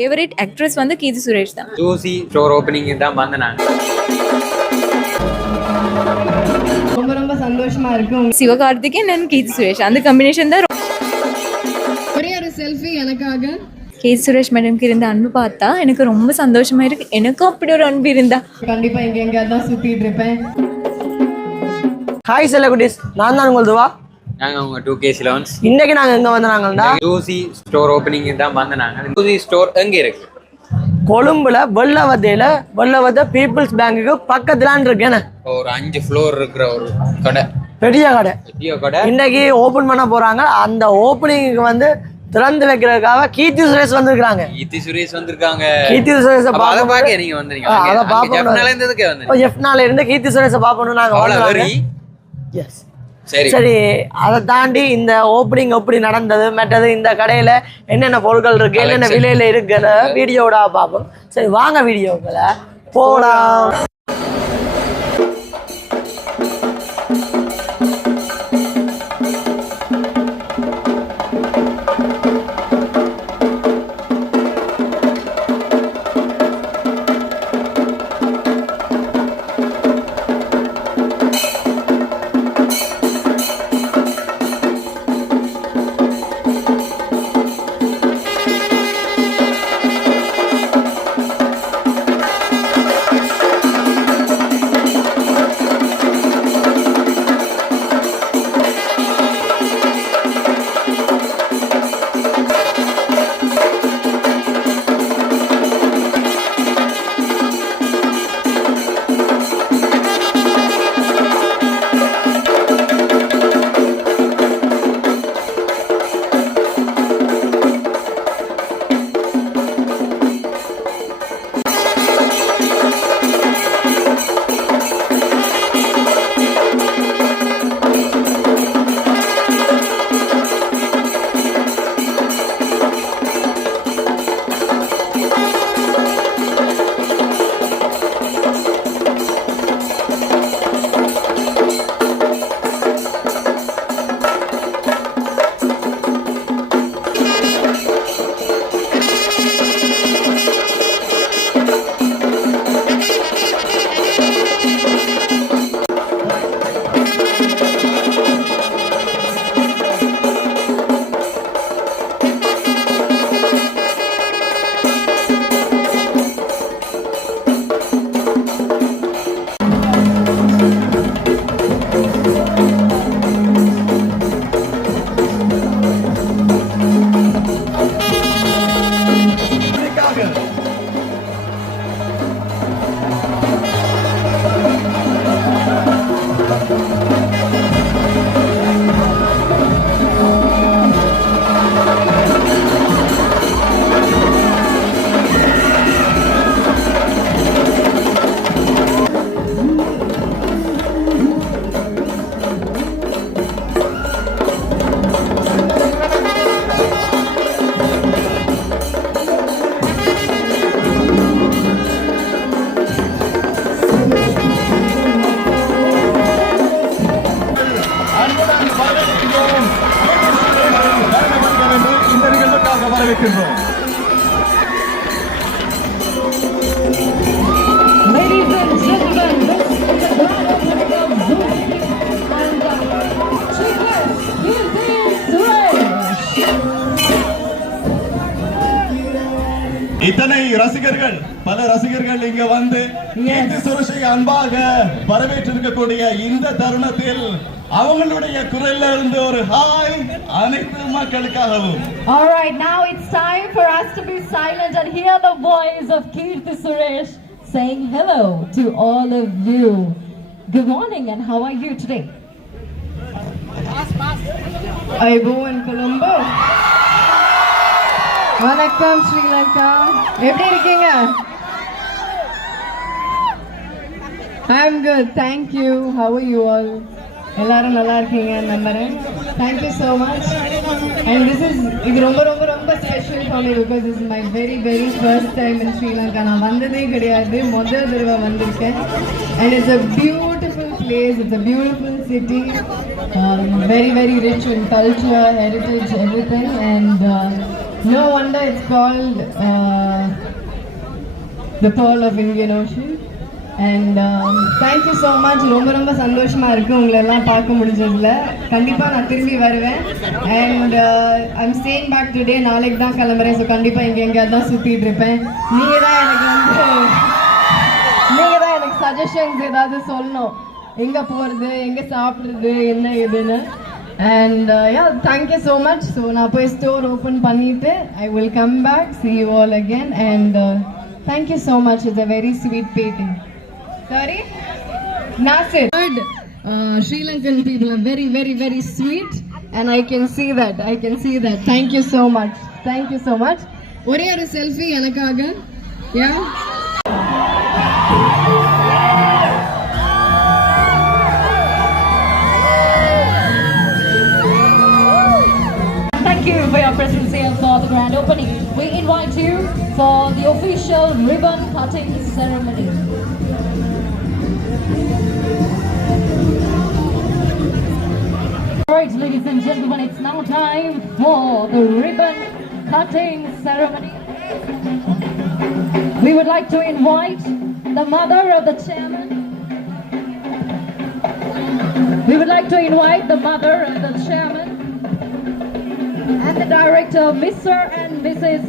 Favourite actress வந்து கீர்த்தி சுரேஷ் தான். Juicy store opening தான் வந்தேன் நான். ரொம்ப ரொம்ப சந்தோஷமா இருக்கு. சிவகார்த்திகேயன் அண்ட் கீர்த்தி சுரேஷ் அந்த காம்பினேஷன் தான். ஒரே ஒரு செல்ஃபி எனக்காக. கீர்த்தி சுரேஷ் மேடம்க்கு இருந்த அன்பு பார்த்தா எனக்கு ரொம்ப சந்தோஷமா இருக்கு. எனக்கும் அப்படி ஒரு அன்பு இருந்தா கண்டிப்பா இங்க எங்கேயாவது தான் சுத்திட்டு இருப்பேன். ஹாய் செல்லகுட்டீஸ், நான் தான் உங்கள் துவா. நாங்க உங்க 2K Salons. இன்னைக்கு நாங்க எங்க வந்தாங்கடா, ஜூசி ஸ்டோர் ஓப்பனிங் தான் வந்தேன் நாங்க. ஜூசி ஸ்டோர் எங்க இருக்கு? கொழும்புல வெள்ளவத பீப்புள்ஸ் பேங்குக்கு பக்கத்துலான் இருக்கேன். ஒரு 5 ஃப்ளோர் இருக்கிற ஒரு கடை, பெரிய கடை. இன்னைக்கு ஓபன் பண்ண போறாங்க. அந்த ஓப்பனிங்க்கு வந்து திறந்து வைக்கிறதுக்காக கீர்த்தி சுரேஷ் வந்திருக்காங்க. கீர்த்தி சுரேஷ பாக்க நீங்க வந்தீங்க. அத பாப்போம்னால இருந்ததுக்கே வந்தீங்க. எஃப்னால இருந்து கீர்த்தி சுரேஷ பாப்போம்னு நாங்க வந்தோம். எஸ் சரி, அதை தாண்டி இந்த ஓப்பனிங் எப்படி நடந்தது, மற்றது இந்த கடையில என்னென்ன பொருட்கள் இருக்கு, என்னென்ன விலையில இருக்குன்னு வீடியோட பார்ப்போம். சரி வாங்க வீடியோக்களை போலாம். இத்தனை ரசிகர்கள், பல ரசிகர்கள் இங்க வந்து கீர்த்தி சுரேஷை அன்பாக வரவேற்றிருக்கக்கூடிய இந்த தருணத்தில் அவங்களுடைய குரல்ல இருந்து ஒரு ஹாய் அனைத்து மக்களுக்காகவும். All right, now it's time for us to be silent and hear the voice of Keerthi Suresh saying hello to all of you. Good morning and how are you today? Aibovan Colombo. வணக்கம் ஸ்ரீலங்கா, எப்படி இருக்கீங்க? I am good, thank you. How are you all? எல்லாரும் நல்லா இருக்கீங்க நம்புறேன். Thank you so much. And this is இது ரொம்ப ரொம்ப ரொம்ப special for me because this is my very first time in Sri Lanka. நான் வந்ததே கிடையாது, முதல் தடவை வந்திருக்கேன். And it's a beautiful place, it's a beautiful city, very rich in culture, heritage, everything. And No wonder it's called the Pearl of Indian Ocean. And thank you so much. ரொம்ப ரொம்ப சந்தோஷமா இருக்கு உங்களை எல்லாம் பார்க்க முடிஞ்சதுல. கண்டிப்பா நான் திரும்பி வருவேன். And I'm staying back today. நாளைக்கு தான் கிளம்புறேன். ஸோ கண்டிப்பா இங்க எங்கேயாவது தான் சுத்திட்டு இருப்பேன். நீங்க தான் எனக்கு சஜஷன்ஸ் ஏதாவது சொல்லணும். எங்க போறது, எங்க சாப்பிடுறது, என்ன ஏதுன்னு. And yeah, thank you so much. So நான் போய் ஸ்டோர் ஓபன் பண்ணிட்டு I will come back, see you all again. And thank you so much. It's a very sweet painting. Sorry? Nasir. Sri Lankan people are very, very, very sweet. And I can see that. Thank you so much. ஒரே ஒரு செல்ஃபி எனக்காக. Yeah? Thank you for your presence here for the grand opening. We invite you for the official ribbon cutting ceremony. Alright, ladies and gentlemen, it's now time for the ribbon cutting ceremony. We would like to invite the mother of the chairman. And the director, Mr. and Mrs.